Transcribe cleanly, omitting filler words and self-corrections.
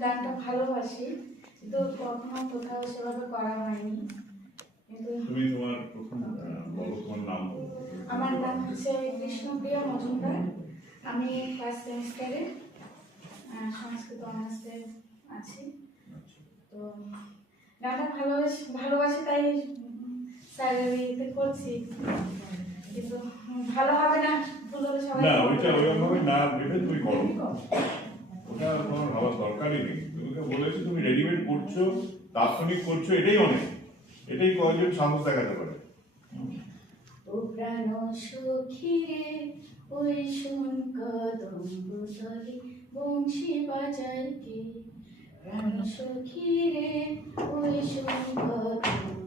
গানটা ভালোবাসি, কিন্তু কখনো কোথাও সেভাবে করা হয়নি। কিন্তু তুমি তোমার প্রথম বলো তোমার নাম। আমার নাম হচ্ছে কৃষ্ণপ্রিয়া মজুমদার। আমি ফার্স্ট সেমিস্টারে সংস্কৃত অনার্সে আছি। তো গানটা ভালোবাসি তাই স্যারের ইয়েতে করছি, কিন্তু ভালো হবে না সবাই না, ওইটা ওইভাবে না ভেবে তুমি করো, ওটা তোমার ভাবার দরকারই নেই। তোমাকে বলেছি তুমি রেডিমেড করছো, দার্শনিক করছো, এটাই অনেক, এটাই কয়েকজন সাহস দেখাতে পারে। ও প্রাণ সখী রে ওই শোন কদম্ব তলে বংশী বাজায় কে, প্রাণ সখী রে ওই শোন কদম্ব